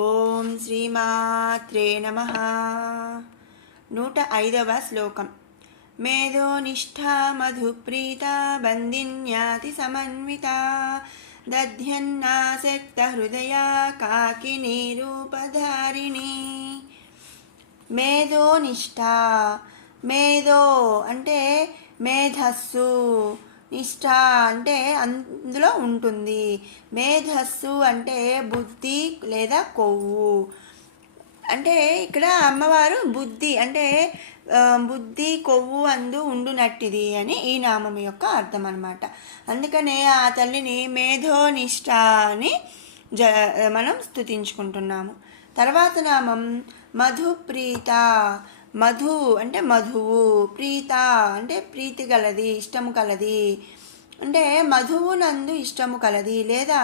ఓం శ్రీమాత్రే నమః. 105వ శ్లోకం. మేధోనిష్ఠా మధుప్రీత బందిన్యాతి సమన్విత దధ్యన్నాసక్త హృదయ కాకినీ రూపధారిణి. మేధోనిష్ఠ, మేధో అంటే మేధస్సు, నిష్ఠ అంటే అందులో ఉంటుంది. మేధస్సు అంటే బుద్ధి లేదా కొవ్వు. అంటే ఇక్కడ అమ్మవారు బుద్ధి అంటే బుద్ధి కొవ్వు అందు ఉండునట్టిది అని ఈ నామం యొక్క అర్థం అన్నమాట. అందుకనే ఆ తల్లిని మేధోనిష్ఠ అని మనం స్తుతించుకుంటున్నాము. తర్వాత నామం మధుప్రీత. మధు అంటే మధువు, ప్రీత అంటే ప్రీతి గలది, ఇష్టము కలది. అంటే మధువునందు ఇష్టము కలది లేదా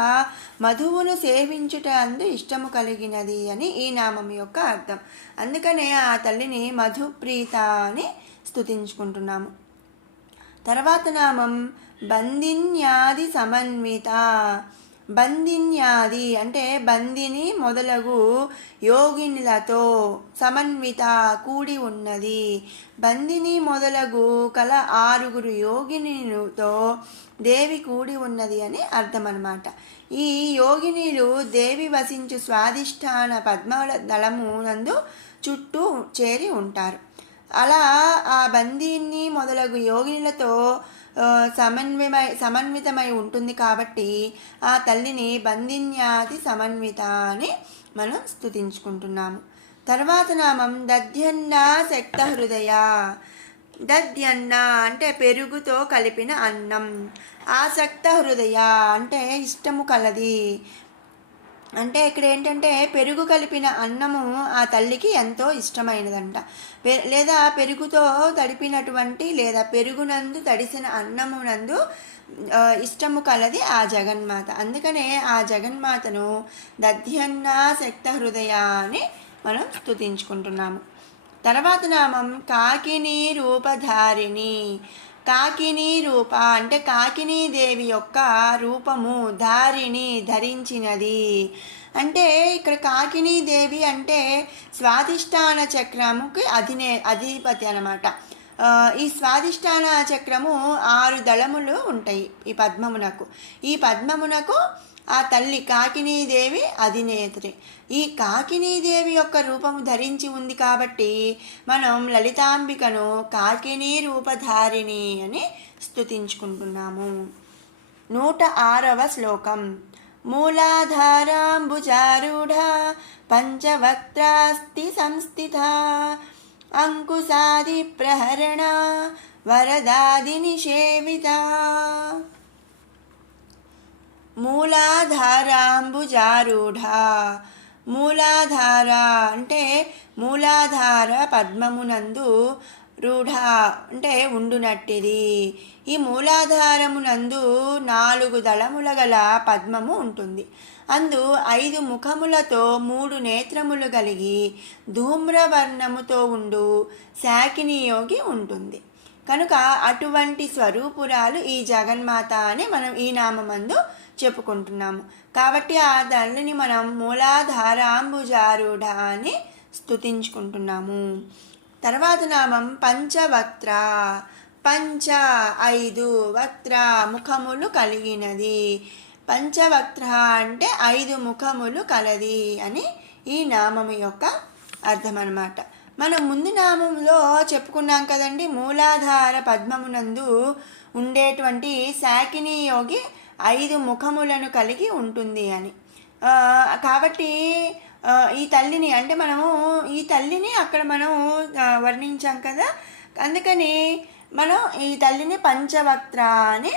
మధువును సేవించుట అందు ఇష్టము కలిగినది అని ఈ నామం యొక్క అర్థం. అందుకనే ఆ తల్లిని మధుప్రీత అని స్తుతించుకుంటున్నాము. తర్వాత నామం బందిన్యాది సమన్విత. బందిన్యాది అంటే బందిని మొదలగు యోగినులతో సమన్విత కూడి ఉన్నది. బందిని మొదలగు కల 6 యోగినులతో దేవి కూడి ఉన్నది అని అర్థం అన్నమాట. ఈ యోగినులు దేవి వసించు స్వాధిష్టాన పద్మల దళము నందు చుట్టూ చేరి ఉంటారు. అలా ఆ బందీని మొదలగు యోగినులతో సమన్వితమై ఉంటుంది కాబట్టి ఆ తల్లిని బందిన్యాది సమన్విత అని మనం స్తుతించుకుంటున్నాము. తర్వాత నామం దధ్యన్న శక్త హృదయ. దధ్యన్న అంటే పెరుగుతో కలిపిన అన్నం. ఆసక్త హృదయ అంటే ఇష్టము కలది. అంటే ఇక్కడ ఏంటంటే పెరుగు కలిపిన అన్నము ఆ తల్లికి ఎంతో ఇష్టమైనదంట. లేదా పెరుగుతో తడిపినటువంటి లేదా పెరుగునందు తడిసిన అన్నమునందు ఇష్టము కలది ఆ జగన్మాత. అందుకనే ఆ జగన్మాతను దధ్యన్న శక్త హృదయ అని మనం స్తుతించుకుంటున్నాము. తర్వాత నామం కాకినీ రూపధారిణి. కాకినీ రూప అంటే కాకినీ దేవి యొక్క రూపము, ధారిణి ధరించినది. అంటే ఇక్కడ కాకినీ దేవి అంటే స్వాధిష్టాన చక్రముకి అధిపతి అన్నమాట. ఈ స్వాధిష్టాన చక్రము 6 దళములు ఉంటాయి ఈ పద్మమునకు. ఈ పద్మమునకు ఆ తల్లి కాకినీదేవి అధినేత్రి. ఈ కాకినీదేవి యొక్క రూపము ధరించి ఉంది కాబట్టి మనం లలితాంబికను కాకినీ రూపధారిణి అని స్తుతించుకుంటున్నాము. 106వ శ్లోకం. మూలాధారాంబుజారూఢ పంచవక్త్రాస్తి సంస్థిత అంకుశాది ప్రహరణ వరదాది నిషేవిత. మూలాధారాంబుజారూఢ. మూలాధార అంటే మూలాధార పద్మమునందు రూఢ అంటే ఉండునట్టిది. ఈ మూలాధారమునందు 4 దళముల గల పద్మము ఉంటుంది. అందు 5 ముఖములతో 3 నేత్రములు కలిగి ధూమ్రవర్ణముతో ఉండు శాకిని యోగి ఉంటుంది. కనుక అటువంటి స్వరూపురాలు ఈ జగన్మాత అని మనం ఈ నామందు చెప్పుకుంటున్నాము. కాబట్టి ఆ తల్లిని మనం మూలాధారాంబుజారూఢ అని స్తుతించుకుంటున్నాము. తర్వాత నామం పంచవక్త్ర. పంచ 5 వక్త్ర ముఖములు కలిగినది. పంచవక్త్ర అంటే 5 ముఖములు కలది అని ఈ నామము యొక్క అర్థం అన్నమాట. మనం ముందు నామంలో చెప్పుకున్నాం కదండి, మూలాధార పద్మమునందు ఉండేటువంటి శాకిని యోగి 5 ముఖములను కలిగి ఉంటుంది అని. కాబట్టి ఈ తల్లిని అంటే మనము ఈ తల్లిని అక్కడ మనం వర్ణించాం కదా. అందుకని మనం ఈ తల్లిని పంచవక్త్ర అని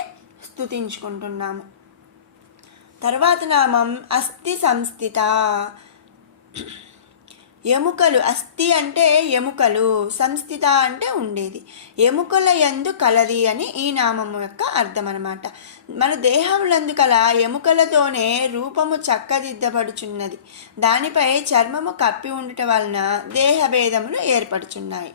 స్తుతించుకుంటున్నాము. తర్వాత నామం అస్థి సంస్థిత. ఎముకలు. అస్థి అంటే ఎముకలు, సంస్థిత అంటే ఉండేది. ఎముకల యందు కలది అని ఈ నామము యొక్క అర్థం అన్నమాట. మన దేహములందు కల ఎముకలతోనే రూపము చక్కదిద్దబడుచున్నది. దానిపై చర్మము కప్పి ఉండటం వలన దేహ భేదములు ఏర్పడుచున్నాయి.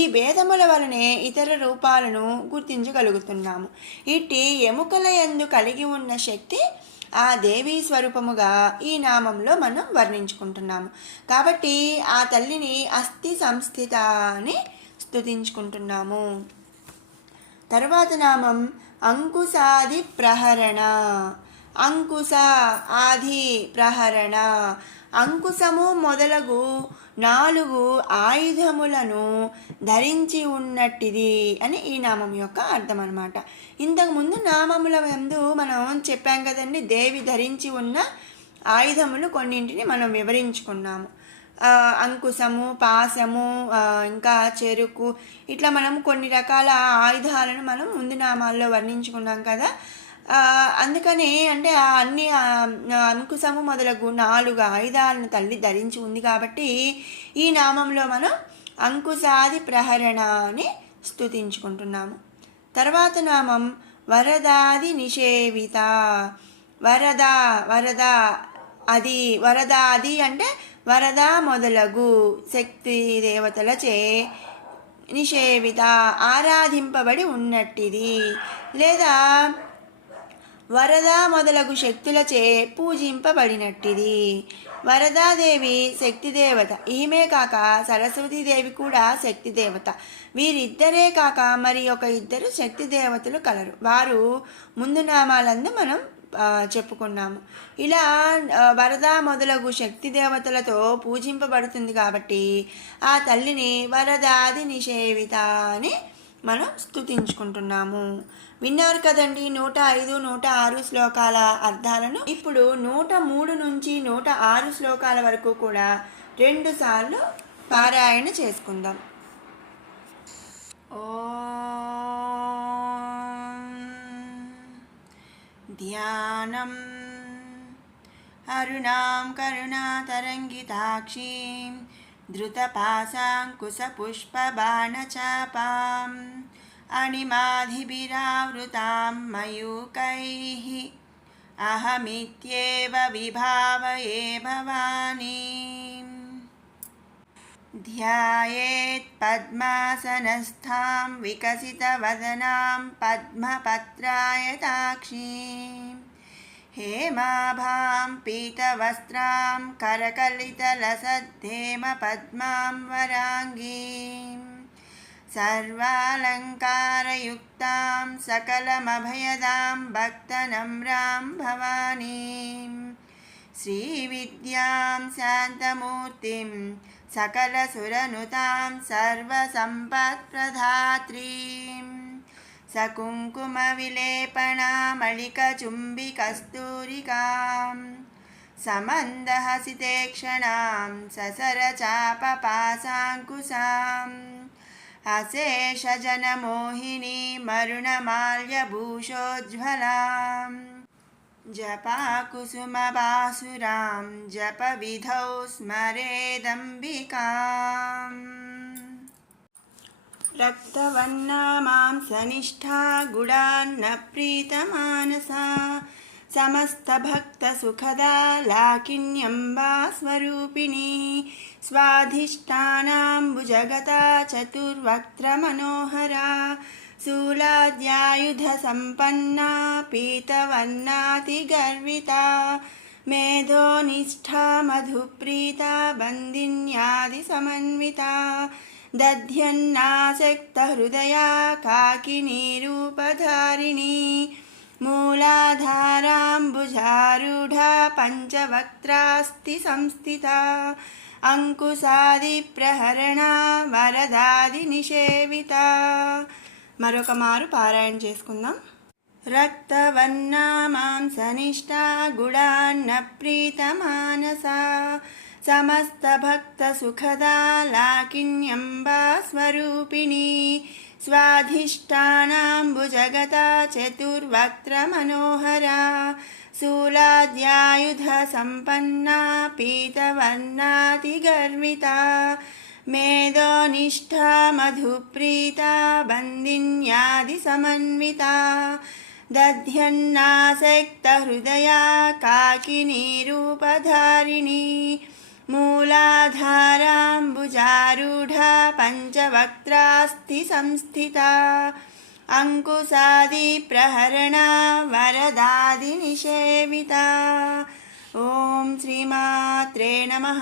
ఈ భేదముల వలనే ఇతర రూపాలను గుర్తించగలుగుతున్నాము. ఇట్టి ఎముకల యందు కలిగి ఉన్న శక్తి ఆ దేవీ స్వరూపముగా ఈ నామంలో మనం వర్ణించుకుంటున్నాము. కాబట్టి ఆ తల్లిని అస్థి సంస్థిత అని స్తుతించుకుంటున్నాము. తరువాత నామం అంకుశాది ప్రహరణ. అంకుశ ఆది ప్రహరణ. అంకుశము మొదలగు 4 ఆయుధములను ధరించి ఉన్నట్టిది అని ఈ నామం యొక్క అర్థం అన్నమాట. ఇంతకుముందు నామముల యందు మనం చెప్పాం కదండి, దేవి ధరించి ఉన్న ఆయుధములు కొన్నింటిని మనం వివరించుకున్నాము. అంకుశము, పాశము, ఇంకా చెరుకు, ఇట్లా మనం కొన్ని రకాల ఆయుధాలను మనం ముందు నామాల్లో వర్ణించుకున్నాం కదా. అందుకని అంటే అన్ని అంకుశము మొదలగు 4 ఆయుధాలను తల్లి ధరించి ఉంది కాబట్టి ఈ నామంలో మనం అంకుశాది ప్రహరణ అని స్తుతించుకుంటున్నాము. తర్వాత నామం వరదాది నిషేవిత. వరద వరద అది వరదాది అంటే వరద మొదలగు శక్తి దేవతలచే నిషేవిత ఆరాధింపబడి ఉన్నట్టిది, లేదా వరద మొదలగు శక్తులచే పూజింపబడినట్టిది. వరదాదేవి శక్తి దేవత. ఈమె కాక సరస్వతీదేవి కూడా శక్తి దేవత. వీరిద్దరే కాక మరి ఒక 2 శక్తి దేవతలు కలరు. వారు ముందు నామాలందు మనం చెప్పుకున్నాము. ఇలా వరద మొదలగు శక్తి దేవతలతో పూజింపబడుతుంది కాబట్టి ఆ తల్లిని వరదాది నిషేవిత అని మనం స్తుతించుకుంటున్నాము. విన్నారు కదండి 105, 106 శ్లోకాల అర్థాలను. ఇప్పుడు 103 నుంచి 106 శ్లోకాల వరకు కూడా 2 సార్లు పారాయణ చేసుకుందాం. ధ్యానం అరుణాం కరుణాతరంగితాక్షీం ధృతపాశాంకుశపుష్పబాణచాపాం అణిమాధిభిరావృతాం మయూకైః అహమిత్యేవ విభావయే భవానీం. ధ్యాయేత్ పద్మాసనస్థాం వికసితవదనాం పద్మపత్రాయతాక్షీం హేమాభాం పీతవస్త్రాం కరకలితలసద్ధేమ పద్మాం వరాంగీం సర్వాలంకారయుక్తాం సకలమభయదాం భక్తనమ్రాం భవానీం శ్రీవిద్యాం శాంతమూర్తిం సకలసురనుతాం సర్వసంపత్ప్రదాత్రీం సకుంకుమవిలేపనామళికచుంబికస్తూరికాం సమందహసితేక్షణాం ససరచాపపాశాంకుశాం అశేషజనమోహినీ మరుణమాల్యభూషోజ్వలాం జపాకుసుమబాసురాం జపవిధౌ స్మరేదంబికాం. రక్తవర్ణామాం సనిష్ఠా గుడాన్న ప్రీతమానసా సమస్తభక్తసుఖదా లాకిన్యంబా స్వరూపిణీ స్వాధిష్టానాంబుజగతా చతుర్వక్త్రమనోహరా శూలాద్యాయుధసంపన్నా పీతవర్ణాతిగర్వితా మేధోనిష్ఠా మధుప్రీతా బందిన్యాదిసమన్వితా దధ్యన్నాసక్తహృదయా కాకినీరూపధారిణీ మూలాధారాంబుజారూఢా పంచవక్త్రాస్తి సంస్థితా అంకుశాది ప్రహరణ వరదాది నిషేవిత. మరొక మారు పారాయణ చేసుకుందాం. రక్తవర్ణామాం సనిష్ఠా గుడాన్న ప్రీతమానసా సమస్తభక్తసుఖదా లాకిన్యంబా స్వరూపిణీ స్వాధిష్టానాంబుజగతా చతుర్వక్త్రమనోహరా శూలాద్యాయుధసంపన్నా పీతవర్ణాతిగర్వితా మేధోనిష్ఠా మధుప్రీతా బందిన్యాదిసమన్వితా దధ్యన్నాసక్తహృదయా కాకినీరూపధారిణీ మూలాధారాంబుజారూఢా పంచవక్త్రాస్తి సంస్థితా అంకుశాది ప్రహరణ వరదాది నిషేవిత. ఓం శ్రీమాత్రే నమః.